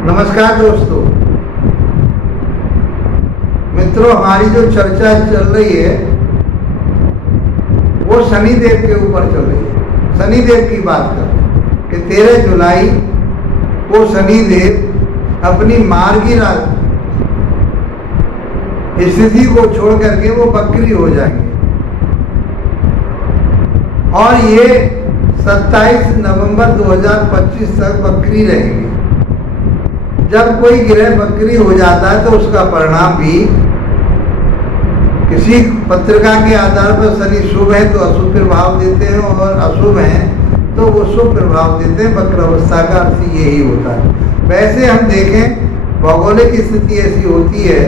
नमस्कार दोस्तों मित्रों, हमारी जो चर्चा चल रही है वो शनिदेव के ऊपर चल रही है। शनिदेव की बात कर कि 13 जुलाई को शनिदेव अपनी मार्गी स्थिति को छोड़ करके वो बकरी हो जाएंगे और ये 27 नवंबर 2025 तक बकरी रहेंगे। जब कोई ग्रह बकरी हो जाता है तो उसका परिणाम भी किसी पत्रिका के आधार पर शनि शुभ है तो अशुभ प्रभाव देते हैं और अशुभ हैं तो वो शुभ प्रभाव देते हैं। वक्र अवस्था का अर्थ यही होता है। वैसे हम देखें भौगोलिक स्थिति ऐसी होती है,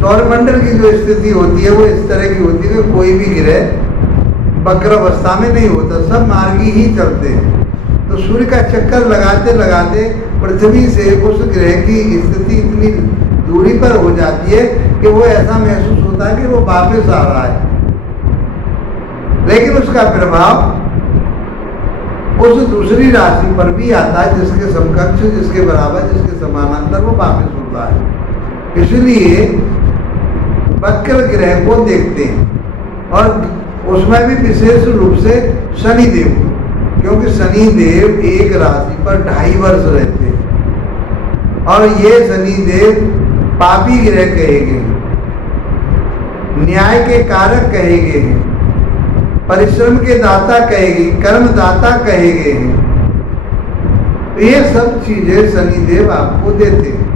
सौरमंडल की जो स्थिति होती है वो इस तरह की होती है कि कोई भी ग्रह वक्र अवस्था में नहीं होता, सब मार्गी ही चलते हैं। तो सूर्य का चक्कर लगाते लगाते पृथ्वी से उस ग्रह की स्थिति इतनी दूरी पर हो जाती है कि वो ऐसा महसूस होता है कि वो वापस आ रहा है, लेकिन उसका प्रभाव उस दूसरी राशि पर भी आता है जिसके समकक्ष, जिसके बराबर, जिसके समानांतर वो वापस होता है। इसलिए वक्र ग्रह को देखते हैं और उसमें भी विशेष रूप से शनिदेव, क्योंकि शनिदेव एक राशि पर 2.5 वर्ष रहते हैं और ये शनिदेव पापी ग्रह कहे गए, न्याय के कारक कहे गए हैं, परिश्रम के दाता कहे गए, कर्म दाता कहे गए हैं। तो ये सब चीजें शनिदेव आपको देते हैं।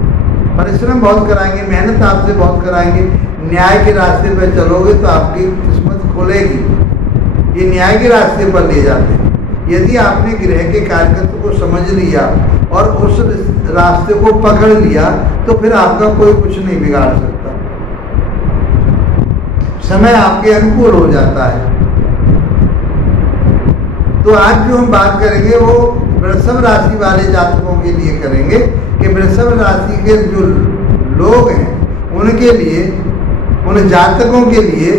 परिश्रम बहुत कराएंगे, मेहनत आपसे बहुत कराएंगे, न्याय के रास्ते पर चलोगे तो आपकी किस्मत खुलेगी। ये न्याय के रास्ते पर ले जाते हैं। यदि आपने ग्रह के कार्यकर्ता को समझ लिया और उस रास्ते को पकड़ लिया तो फिर आपका कोई कुछ नहीं बिगाड़ सकता। समय आपके अनुकूल हो जाता है। तो आज जो हम बात करेंगे वो वृषभ राशि वाले जातकों के लिए करेंगे कि वृषभ राशि के जो लोग हैं उनके लिए, उन जातकों के लिए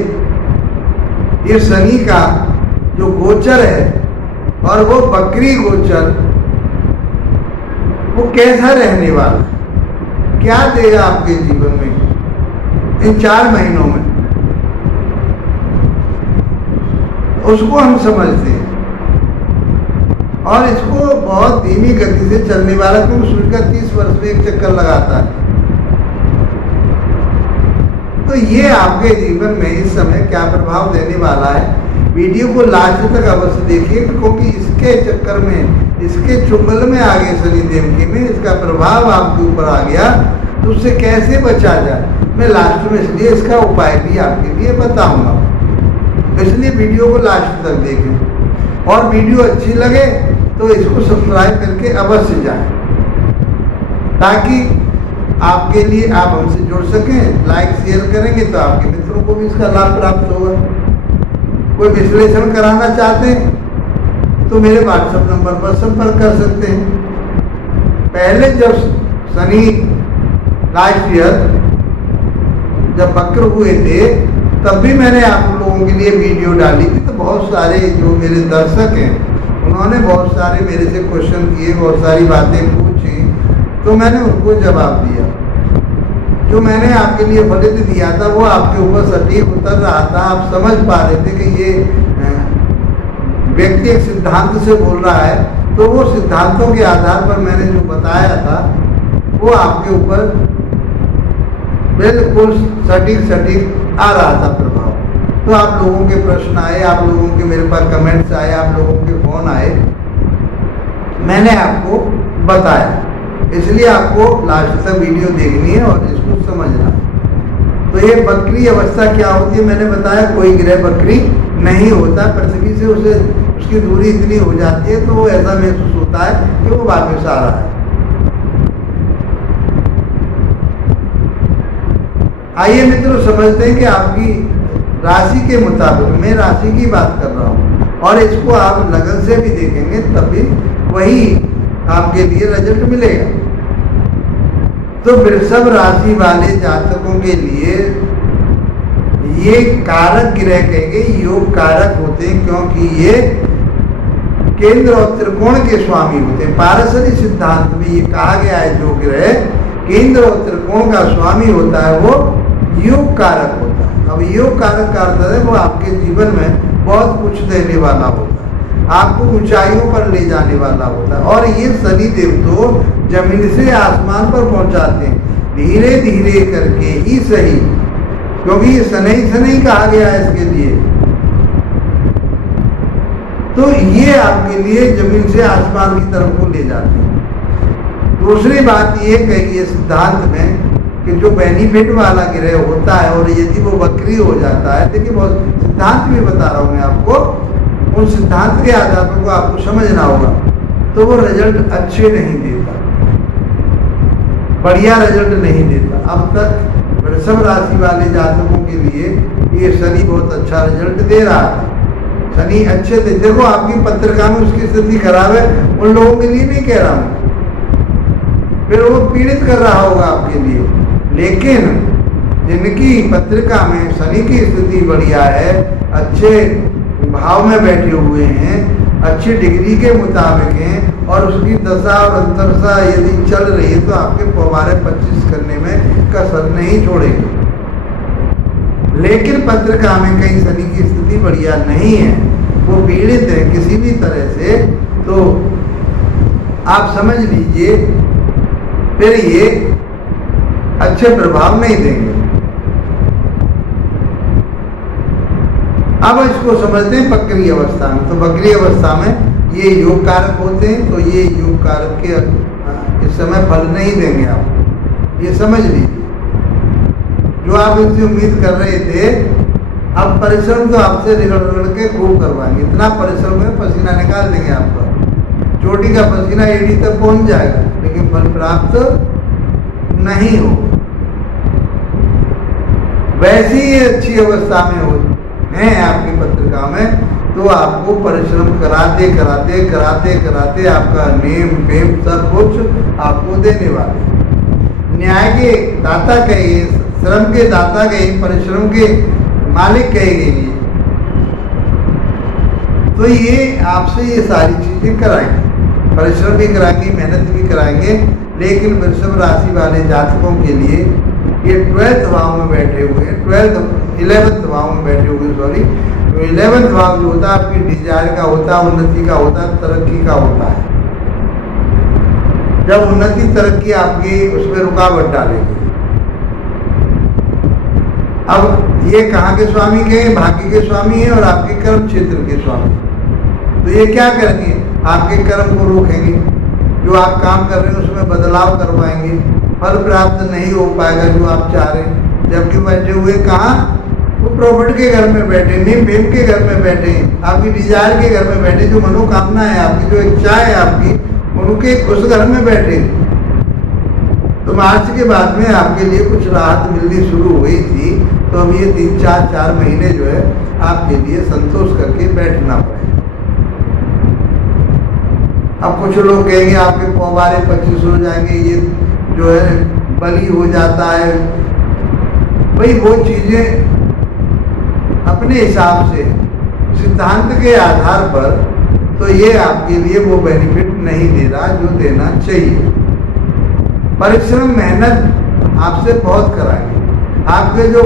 ये शनि का जो गोचर है और वो बकरी गोचर वो कैसा रहने वाला, क्या देगा आपके जीवन में इन 4 महीनों में, उसको हम समझते हैं। और इसको बहुत धीमी गति से चलने वाला, क्योंकि सूर्य का 30 वर्ष में एक चक्कर लगाता है। तो ये आपके जीवन में इस समय क्या प्रभाव देने वाला है, वीडियो को लास्ट तक अवश्य देखिए, क्योंकि इसके चक्कर में, इसके चुंगल में आ गए शनिदेव के में, इसका प्रभाव आपके ऊपर आ गया तो उससे कैसे बचा जाए मैं लास्ट में इसलिए इसका उपाय भी आपके लिए बताऊंगा। इसलिए वीडियो को लास्ट तक देखें और वीडियो अच्छी लगे तो इसको सब्सक्राइब करके अवश्य जाएं ताकि आपके लिए आप हमसे जुड़ सकें। लाइक शेयर करेंगे तो आपके मित्रों को भी इसका लाभ प्राप्त होगा। कोई विश्लेषण कराना चाहते हैं तो मेरे व्हाट्सएप नंबर पर संपर्क कर सकते हैं। पहले जब शनि लास्ट ईयर जब वक्र हुए थे तब भी मैंने आप लोगों के लिए वीडियो डाली थी, तो बहुत सारे जो मेरे दर्शक हैं उन्होंने बहुत सारे मेरे से क्वेश्चन किए, बहुत सारी बातें पूछी, तो मैंने उनको जवाब दिया। जो मैंने आपके लिए फलित दिया था वो आपके ऊपर सटीक उतर रहा था। आप समझ पा रहे थे कि ये व्यक्ति एक सिद्धांत से बोल रहा है, तो वो सिद्धांतों के आधार पर मैंने जो बताया था वो आपके ऊपर बिल्कुल सटीक आ रहा था प्रभाव। तो आप लोगों के प्रश्न आए, आप लोगों के मेरे पास कमेंट्स आए, आप लोगों के फोन आए, मैंने आपको बताया। इसलिए आपको लास्ट तक वीडियो देखनी है और इसको समझना है। तो ये बकरी अवस्था क्या होती है मैंने बताया, कोई ग्रह बकरी नहीं होता, पृथ्वी से उसे उसकी दूरी इतनी हो जाती है तो वो ऐसा महसूस होता है कि वो वापस आ रहा है। आइए मित्रों समझते हैं कि आपकी राशि के मुताबिक, मैं राशि की बात कर रहा हूँ और इसको आप लगन से भी देखेंगे तभी वही आपके लिए रिजल्ट मिलेगा। तो वृषभ राशि वाले जातकों के लिए ये कारक ग्रह कहेंगे, योग कारक होते हैं, क्योंकि ये केंद्र और त्रिकोण के स्वामी होते हैं। पारसरी सिद्धांत में ये कहा गया है जो ग्रह केंद्र और त्रिकोण का स्वामी होता है वो योग कारक होता है। अब योग कारक का अर्थ है वो आपके जीवन में बहुत कुछ देने वाला होता है, आपको ऊंचाइयों पर ले जाने वाला होता है। और ये शनि देव तो जमीन से आसमान पर पहुंचाते हैं, धीरे धीरे करके ही सही, क्योंकि ये शनि शनि कहा गया है इसके लिए। तो ये आपके लिए जमीन से आसमान की तरफ को ले जाते हैं। दूसरी बात ये कही है सिद्धांत में कि जो बेनिफिट वाला ग्रह होता है और यदि वो वक्री हो जाता है, देखिए बहुत सिद्धांत भी बता रहा हूँ मैं आपको, उन सिद्धांत के आधार पर को आपको समझना होगा, तो वो रिजल्ट अच्छे नहीं देता, बढ़िया रिजल्ट नहीं देता। अब तक वृषभ राशि वाले जातकों के लिए ये शनि बहुत अच्छा रिजल्ट दे रहा था, शनि अच्छे थे। देखो आपकी पत्रिका में उसकी स्थिति खराब है, उन लोगों के लिए नहीं कह रहा हूँ, फिर वो पीड़ित कर रहा होगा आपके लिए। लेकिन जिनकी पत्रिका में शनि की स्थिति बढ़िया है, अच्छे भाव में बैठे हुए हैं, अच्छी डिग्री के मुताबिक हैं और उसकी दशा और अंतरदशा यदि चल रही है तो आपके पवारे 25 करने में कसर नहीं छोड़ेंगे। लेकिन पत्रिका में कहीं शनि की स्थिति बढ़िया नहीं है, वो पीड़ित है किसी भी तरह से, तो आप समझ लीजिए फिर ये अच्छे प्रभाव नहीं देंगे। अब इसको समझते हैं बकरी अवस्था में। तो बकरी अवस्था में ये योग कारक होते हैं, तो ये योग कारक के इस समय फल नहीं देंगे आप, ये समझ लीजिए। जो आप इनसे उम्मीद कर रहे थे, अब परिश्रम तो आपसे रगड़ के खूब करवाएंगे, इतना परिश्रम है पसीना निकाल देंगे आपका, चोटी का पसीना एड़ी तक पहुंच जाएगा, लेकिन फल प्राप्त नहीं हो। वैसी ही अच्छी अवस्था में हो हैं आपकी पत्रिका में, तो आपको परिश्रम कराते कराते कराते कराते आपका नेम फेम सब कुछ आपको देने वाले। न्याय के दाता कहेंगे, श्रम के दाता कहेंगे, परिश्रम के मालिक कहेंगे। तो ये आपसे ये सारी चीजें कराएंगे, परिश्रम भी कराएंगे, मेहनत भी कराएंगे। लेकिन वृषभ राशि वाले जातकों के लिए ये 12th भाव में बैठे हुए हैं, 11th भाव में बैठे हुए, सॉरी, तो 11th भाव जो होता है आपकी डिजायर का होता है, उन्नति का होता है, तरक्की का होता है। जब उन्नति तरक्की आपकी उसमें रुकावट डालेगी। अब ये कहाँ के स्वामी के, भाग्य के स्वामी है और आपके कर्म क्षेत्र के स्वामी। तो ये क्या करेंगे, आपके कर्म को रोकेंगे, जो आप काम कर रहे हैं उसमें बदलाव करवाएंगे, फल प्राप्त नहीं हो पाएगा जो आप चाह रहे हैं। जबकि बैठे हुए कहाँ, वो प्रॉपर्टी के घर में बैठे, निम फेम के घर में बैठे, आपकी डिजायर के घर में बैठे, जो मनोकामना है आपकी, जो इच्छा है आपकी, उनके उस घर में बैठे। तो मार्च के बाद में आपके लिए कुछ राहत मिलनी शुरू हुई थी, तो अब ये 3-4 महीने जो है आपके लिए संतोष करके बैठना पड़ेगा। अब कुछ लोग कहेंगे आपके पौवारे 25 हो जाएंगे, ये जो है बली हो जाता है। भाई वो चीजें अपने हिसाब से सिद्धांत के आधार पर, तो ये आपके लिए वो बेनिफिट नहीं दे रहा जो देना चाहिए। परिश्रम मेहनत आपसे बहुत कराएंगे। आपके जो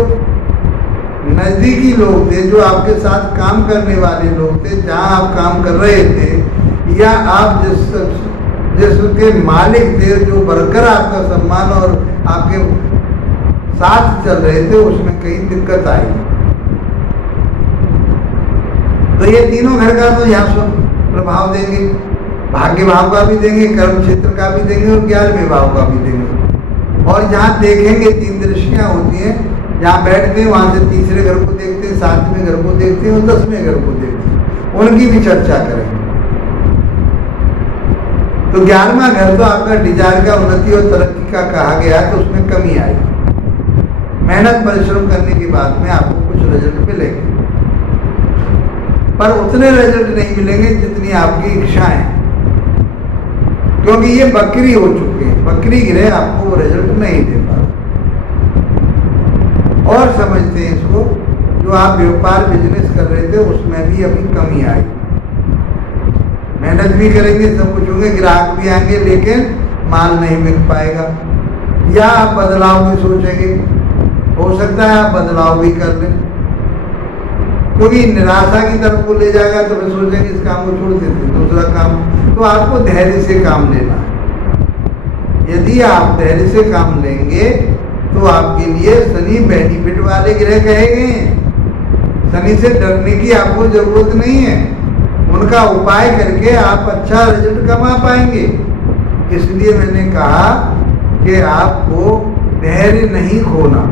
नजदीकी लोग थे, जो आपके साथ काम करने वाले लोग थे, जहाँ आप काम कर रहे थे, या आप जिसके मालिक थे, जो वर्कर आपका सम्मान और आपके साथ चल रहे थे, उसमें कई दिक्कत आई। तो ये तीनों घर का तो यहाँ प्रभाव देंगे, भाग्य भाव का भी देंगे, कर्म क्षेत्र का भी देंगे और 11वें भाव का भी देंगे। और जहाँ देखेंगे 3 दृष्टियाँ होती हैं, जहाँ बैठते हैं वहाँ से तीसरे घर को देखते हैं, 7वें घर को देखते हैं और 10वें घर को देखते हैं, उनकी भी चर्चा करेंगे। तो 11वां घर तो आपका डिजायर का, उन्नति और तरक्की का कहा गया है, तो उसमें कमी आएगी। मेहनत परिश्रम करने के बाद में आपको कुछ रिजल्ट मिलेंगे, पर उतने रिजल्ट नहीं मिलेंगे जितनी आपकी इच्छाएं, क्योंकि ये बकरी हो चुके हैं। बकरी गिरे आपको वो रिजल्ट नहीं दे पा रहा। और समझते हैं इसको जो आप व्यापार बिजनेस कर रहे थे उसमें भी अभी कमी आई। मेहनत भी करेंगे, सब कुछ होंगे, ग्राहक भी आएंगे, लेकिन माल नहीं मिल पाएगा। या आप बदलाव भी सोचेंगे, हो सकता है आप बदलाव भी कर लें, क्योंकि निराशा की तरफ को ले जाएगा तो फिर सोचेंगे इस काम को छोड़ देते दूसरा काम। तो आपको धैर्य से काम लेना है। यदि आप धैर्य से काम लेंगे तो आपके लिए शनि बेनिफिट वाले ग्रह कहे गए हैं। शनि से डरने की आपको जरूरत नहीं है, उनका उपाय करके आप अच्छा रिजल्ट कमा पाएंगे। इसलिए मैंने कहा कि आपको धैर्य नहीं खोना।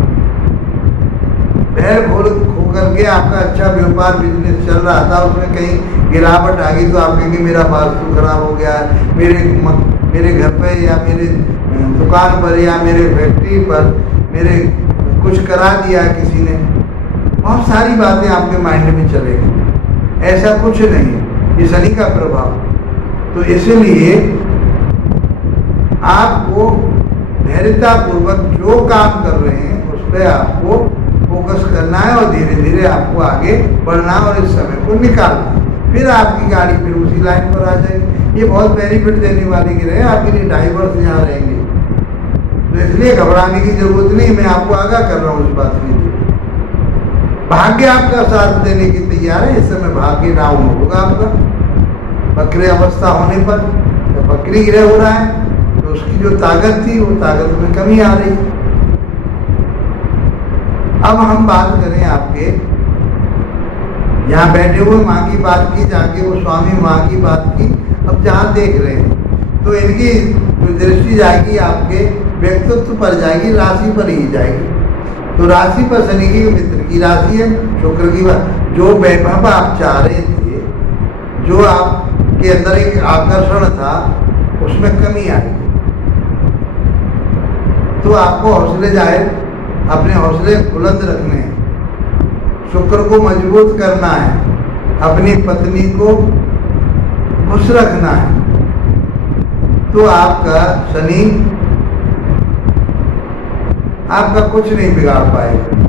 धैर्य खो करके आपका अच्छा व्यापार बिजनेस चल रहा था, उसमें कहीं गिरावट आ गई तो आप कहेंगे मेरा वास्तु खराब हो गया, मेरे घर पे या मेरे दुकान पर या मेरे फैक्ट्री पर मेरे कुछ करा दिया किसी ने। बहुत सारी बातें आपके माइंड में चलेगी, ऐसा कुछ नहीं है, ये शनि का प्रभाव। तो इसलिए आपको धैर्यतापूर्वक जो काम कर रहे हैं उस पर आपको फोकस करना है और धीरे धीरे आपको आगे बढ़ना और इस समय को निकालना, फिर आपकी गाड़ी फिर उसी लाइन पर आ जाएगी। ये बहुत बेनिफिट देने वाले ग्रह हैं, आपके लिए डाइवर्स यहाँ रहेंगे, तो इसलिए घबराने की जरूरत नहीं। मैं आपको आगाह कर रहा हूँ इस बात के लिए। भाग्य आपका साथ देने की तैयार है। इस समय भाग्य डाउन होगा आपका, बकरे अवस्था होने पर, जब बकरी ग्रह हो रहा है तो उसकी जो ताकत थी वो ताकत में कमी आ रही। अब हम बात करें आपके यहाँ बैठे हुए माँ की बात की, जाके वो स्वामी माँ की बात की। अब जहाँ देख रहे हैं तो इनकी जो दृष्टि जाएगी आपके व्यक्तित्व पर जाएगी, राशि पर ही जाएगी। तो राशि पर शनि की मित्र की राशि है, शुक्र की बात। जो वैभव आप चाह रहे थे, जो आपके अंदर एक आकर्षण था, उसमें कमी आई। तो आपको हौसले जाहिर, अपने हौसले बुलंद रखने हैं, शुक्र को मजबूत करना है, अपनी पत्नी को खुश रखना है। तो आपका शनि आपका कुछ नहीं बिगाड़ पाएगा।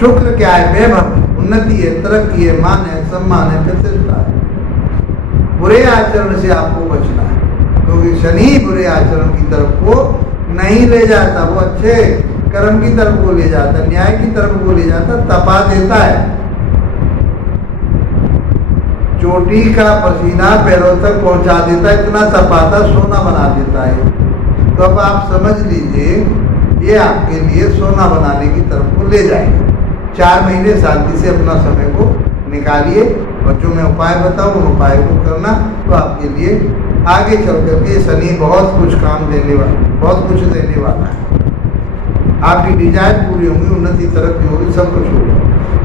शुक्र क्या है? वैभव, उन्नति है, तरक्की है, मान है, सम्मान है, प्रतिष्ठा है। बुरे आचरण से आपको बचना है, क्योंकि शनि बुरे आचरण की तरफ को नहीं ले जाता, वो अच्छे कर्म की तरफ को ले जाता, न्याय की तरफ को ले जाता, तपा देता है। चोटी का पसीना पैरों तक पहुंचा देता है, इतना तपाता, सोना बना देता है। तो अब आप समझ लीजिए ये आपके लिए सोना बनाने की तरफ को ले जाएगा। 4 महीने शांति से अपना समय को निकालिए और जो मैं उपाय बताऊँ उन उपाय को करना, तो आपके लिए आगे चल करके शनि बहुत कुछ काम देने वाला, बहुत कुछ देने वाला है। आपकी डिजायर पूरी होंगी, उन्नति तरक्की होगी, सब कुछ होगा।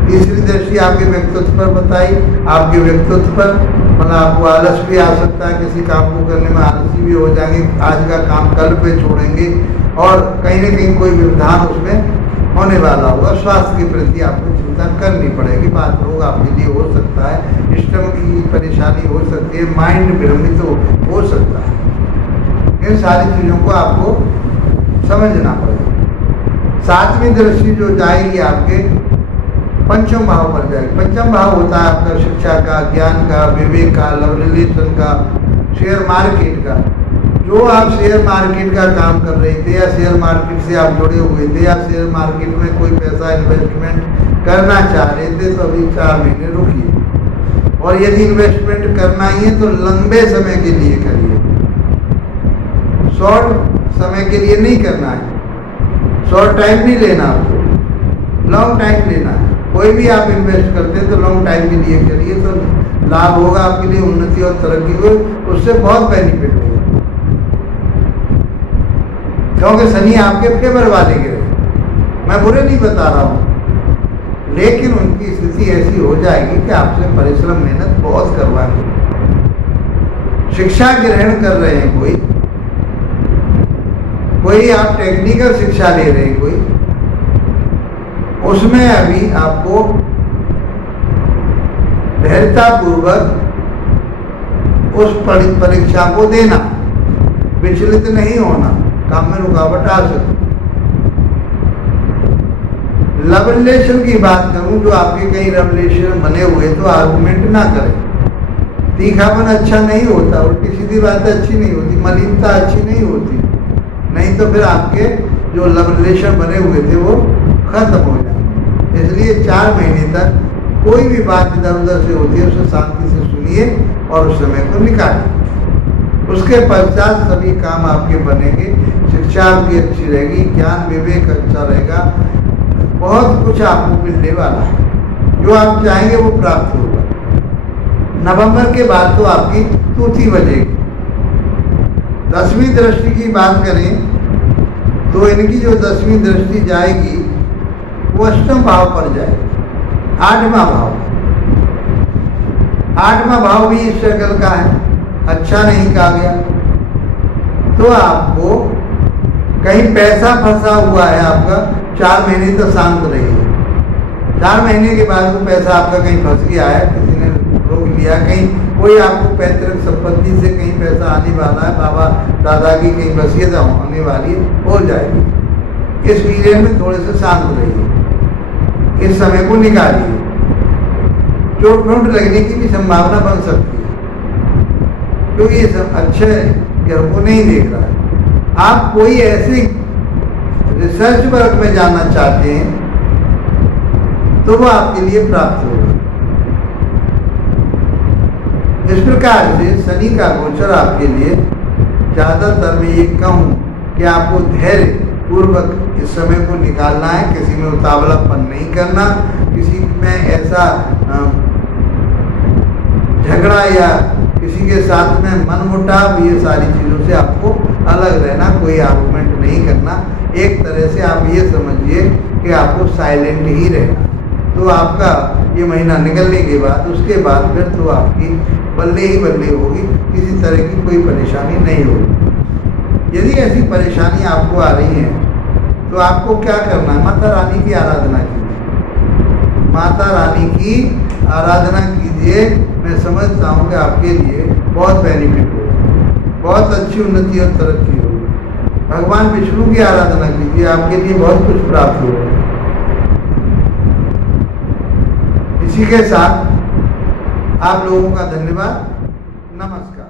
तीसरी दृष्टि आपके व्यक्तित्व पर बताई। आपके व्यक्तित्व पर मतलब आपको आलस भी आ सकता है, किसी काम को करने में आलसी भी हो जाएंगे, आज का काम कल पे छोड़ेंगे और कहीं न कहीं कोई व्यवधान उसमें होने वाला होगा। स्वास्थ्य के प्रति आपको चिंता करनी पड़ेगी। बात रोग आपके लिए हो सकता है, स्टमक की परेशानी हो सकती है, माइंड भ्रमित हो सकता है। इन सारी चीज़ों को आपको समझना पड़ेगा। 7वीं दृष्टि जो जाएगी आपके पंचम भाव पर जाएगी। पंचम भाव होता है आपका शिक्षा का, ज्ञान का, विवेक का, लव रिलेशन का, शेयर मार्केट का। जो आप शेयर मार्केट का काम कर रहे थे या शेयर मार्केट से आप जुड़े हुए थे या शेयर मार्केट में कोई पैसा इन्वेस्टमेंट करना चाह रहे थे, तो अभी 4 महीने रुकिए। और यदि इन्वेस्टमेंट करना ही है तो लंबे समय के लिए करिए, शॉर्ट समय के लिए नहीं करना है। शॉर्ट टाइम नहीं लेना आपको, लॉन्ग टाइम लेना है। कोई भी आप इन्वेस्ट करते हैं तो लॉन्ग टाइम के लिए करिए, तो लाभ होगा आपके लिए, उन्नति और तरक्की हो, उससे बहुत बेनिफिट होगा। क्योंकि शनि आपके फेवर वाले ग्रह, मैं बुरे नहीं बता रहा हूँ, लेकिन उनकी स्थिति ऐसी हो जाएगी कि आपसे परिश्रम मेहनत बहुत करवाएंगे। शिक्षा ग्रहण कर रहे हैं कोई आप टेक्निकल शिक्षा ले रहे हैं कोई, उसमें अभी आपको धैर्यतापूर्वक उस परीक्षा को देना, विचलित नहीं होना, काम में रुकावट आ सकती, लव रिलेशन की बात करूं, जो आपके कई लव रिलेशन बने हुए, तो आर्गुमेंट ना करें। तीखापन अच्छा नहीं होता, उल्टी सीधी बातें अच्छी नहीं होती, मलिनता अच्छी नहीं होती, नहीं तो फिर आपके जो लव रिलेशन बने हुए थे वो खत्म हो जाए। इसलिए 4 महीने तक कोई भी बात इधर उधर से होती है उसे शांति से सुनिए और उस समय को निकालिए। उसके पश्चात सभी काम आपके बनेंगे, शिक्षा आपकी अच्छी रहेगी, ज्ञान विवेक अच्छा रहेगा, बहुत कुछ आपको मिलने वाला है, जो आप चाहेंगे वो प्राप्त होगा। नवंबर के बाद तो आपकी तूती बजेगी। 10वीं दृष्टि की बात करें तो इनकी जो 10वीं दृष्टि जाएगी वो अष्टम भाव पर जाएगी, 8वां भाव। 8वां भाव भी इस शक्ल का है, अच्छा नहीं कहा गया। तो आपको कहीं पैसा फंसा हुआ है आपका, 4 महीने तक शांत रहिए। 4 महीने के बाद वो पैसा आपका कहीं फंस गया है, किसी ने रोक लिया, कहीं कोई आपको पैतृक संपत्ति से कहीं पैसा आने वाला है, बाबा दादा की कहीं वसीयत होने वाली हो जाएगी। इस पीरियड में थोड़े से शांत रहिए, इस समय को निकालिए। चोट वोट लगने की भी संभावना बन सकती है, क्योंकि ये सब अच्छे ग्रह को नहीं देख रहा है। आप कोई ऐसे रिसर्च वर्क में जाना चाहते हैं तो वो आपके लिए प्राप्त होगा। इस प्रकार से शनि का गोचर आपके लिए, ज़्यादातर मैं ये कहूँ कि आपको धैर्य पूर्वक इस समय को निकालना है, किसी में उतावलापन नहीं करना, किसी में ऐसा झगड़ा या किसी के साथ में मनमुटाव, ये सारी चीज़ों से आपको अलग रहना, कोई आर्गुमेंट नहीं करना। एक तरह से आप ये समझिए कि आपको साइलेंट ही रहना। तो आपका ये महीना निकलने के बाद, उसके बाद फिर तो आपकी बल्ले ही बल्ले होगी, किसी तरह की कोई परेशानी नहीं होगी। यदि ऐसी परेशानी आपको आ रही है तो आपको क्या करना है, माता रानी की आराधना कीजिए। माता रानी की आराधना कीजिए। मैं समझता हूँ कि आपके लिए बहुत बेनिफिट होगा, बहुत अच्छी उन्नति और तरक्की होगी। भगवान विष्णु की आराधना कीजिए, आपके लिए बहुत कुछ प्राप्त होगा। इसी के साथ आप लोगों का धन्यवाद, नमस्कार।